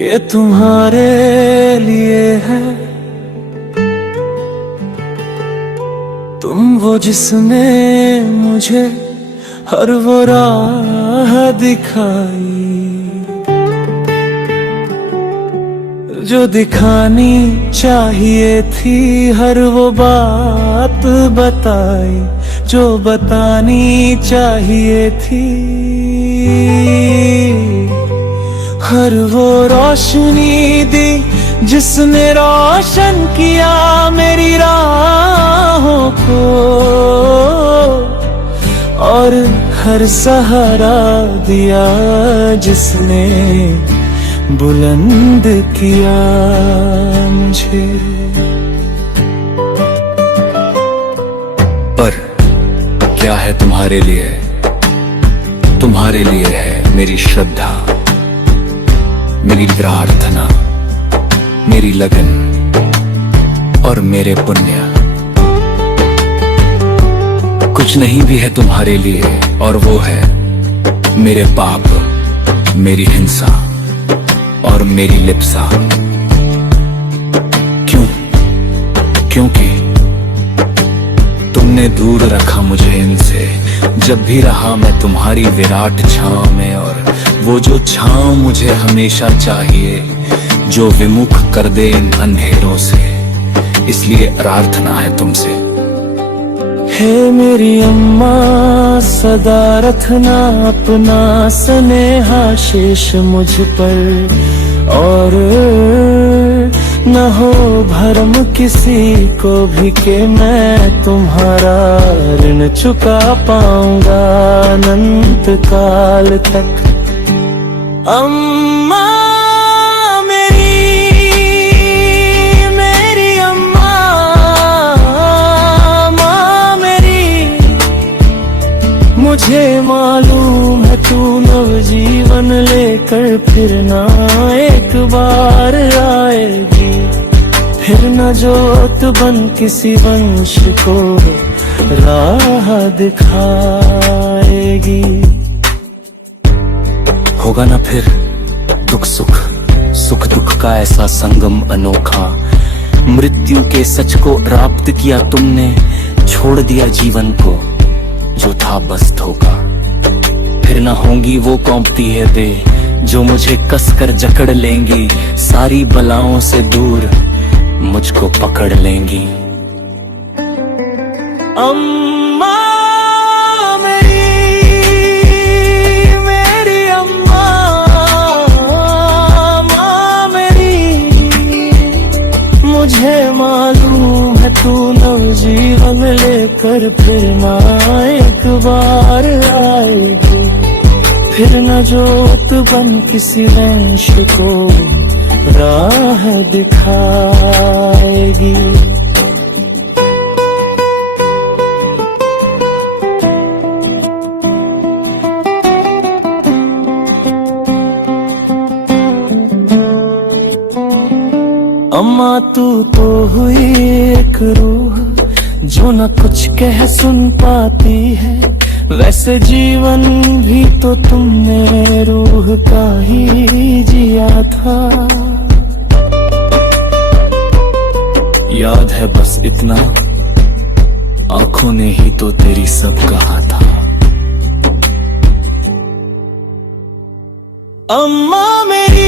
ये तुम्हारे लिए है, तुम वो जिसने मुझे हर वो राह दिखाई, जो दिखानी चाहिए थी हर वो बात बताई, जो बतानी चाहिए थी हर वो रोशनी दी जिसने रोशन किया मेरी राहों को, और हर सहारा दिया जिसने बुलंद किया मुझे। पर क्या है तुम्हारे लिए? तुम्हारे लिए है मेरी श्रद्धा, मेरी प्रार्थना, मेरी लगन और मेरे पुण्य। कुछ नहीं भी है तुम्हारे लिए, और वो है मेरे पाप, मेरी हिंसा और मेरी लिप्सा। क्यों? क्योंकि तुमने दूर रखा मुझे इनसे, जब भी रहा मैं तुम्हारी विराट छांव में, और वो जो छांव मुझे हमेशा चाहिए, जो विमुख कर दे इन अंधेरों से। इसलिए प्रार्थना है तुमसे। हे मेरी अम्मा सदा रखना अपना स्नेहा शेष मुझ पर, और न हो भरम किसी को भी कि मैं तुम्हारा ऋण चुका पाऊंगा अनंत काल तक। अम्मा मेरी अम्मा, माँ मेरी, मुझे मालूम है तू नवजीवन लेकर फिर ना एक बार आएगी, फिर न जोत बन किसी वंश को राह दिखाएगी। होगा ना फिर दुख सुख, सुख दुख का ऐसा संगम अनोखा। मृत्यु के सच को प्राप्त किया तुमने, छोड़ दिया जीवन को जो था बस धोखा। फिर ना होंगी वो कौंपती है दे जो मुझे कसकर जकड़ लेंगी, सारी बलाओं से दूर मुझको पकड़ लेंगी। अम्मा मुझे मालूम है तू नवजीवन लेकर फिर ना एक बार आएगी, फिर न जोत बन किसी वंश को राह दिखाएगी। अम्मा तू तो हुई एक रूह जो न कुछ कह सुन पाती है, वैसे जीवन भी तो तुमने रूह का ही जिया था। याद है बस इतना, आंखों ने ही तो तेरी सब कहा था। अम्मा मेरी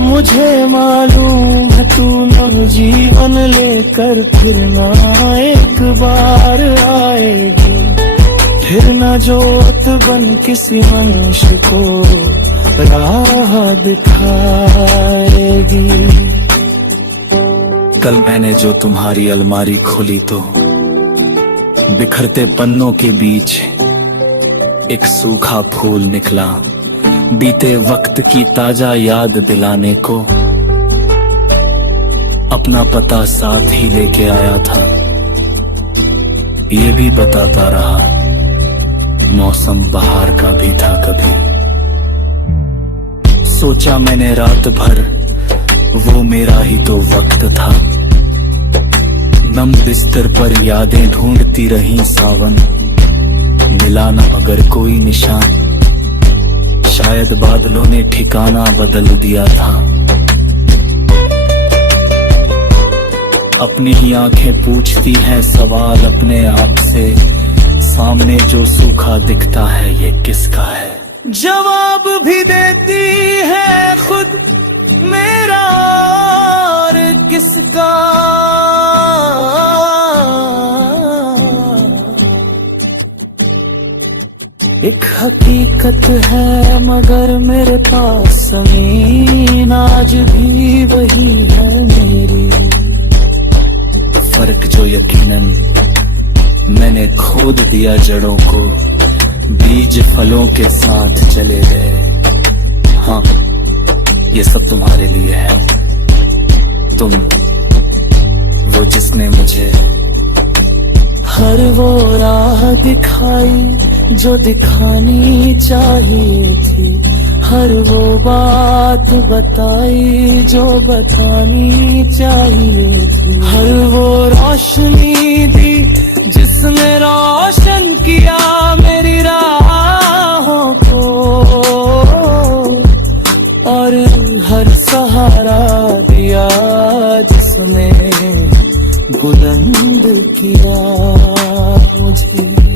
मुझे मालूम है तू नवजीवन लेकर फिर ना एक बार आएगी, फिर न जोत बन किसी मनुष्य को राह दिखाएगी। कल मैंने जो तुम्हारी अलमारी खोली तो बिखरते पन्नों के बीच एक सूखा फूल निकला, बीते वक्त की ताजा याद दिलाने को। अपना पता साथ ही लेके आया था, ये भी बताता रहा मौसम बहार का भी था कभी। सोचा मैंने रात भर वो मेरा ही तो वक्त था। नम बिस्तर पर यादें ढूंढती रही सावन, मिला न अगर कोई निशान, शायद बादलों ने ठिकाना बदल दिया था। अपनी ही आंखें पूछती हैं सवाल अपने आप से, सामने जो सूखा दिखता है ये किसका है। जवाब भी देती है खुद मेरा और किसका। एक हकीकत है मगर मेरे पास ज़मीन आज भी वही है मेरी। फर्क जो यकीनन मैंने खोद दिया जड़ों को, बीज फलों के साथ चले गए। हाँ, ये सब तुम्हारे लिए है। तुम वो जिसने मुझे हर वो राह दिखाई जो दिखानी चाहिए थी, हर वो बात बताई जो बतानी चाहिए थी, हर वो रोशनी दी जिसने रोशन किया मेरी राहों को, और हर सहारा दिया जिसने बुलंद किया मुझे।